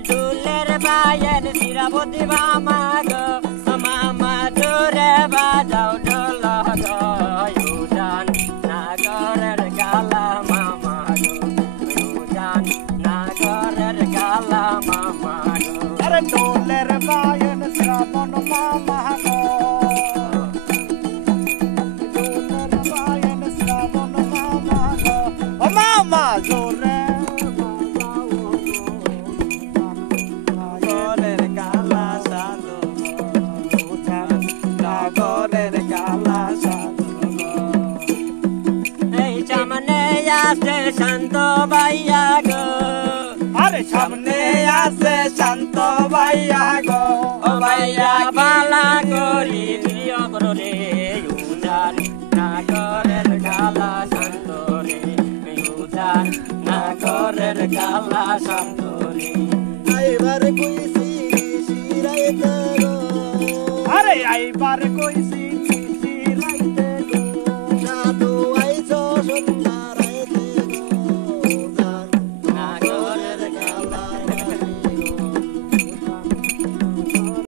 ডুলের বায়ের শিরাবতী মামা গো মামা জোরে বাজাও ঢোল গো উজান নাগরের গালা মামা গো উজান নাগরের গালা মামা গো আরে ডোলের বায়ের শ্রাবণ মামা গো ডোলের বায়ের শ্রাবণ মামা গো ও মামা জোরে নাগরের গালা সাধু উজান নাগরের গালা সাধু এই সামনে আসে শান্ত ভাইয়া গো আরে সামনে আছে শান্ত ভাইয়া গো ও ভাইয়া বালা করি প্রিয় রে উজান নাগরের গালা শান্ত রে উজান নাগরের গালা শান্ত রে আইবার কইছি শিরাইতে গো আরে আইবার কইছি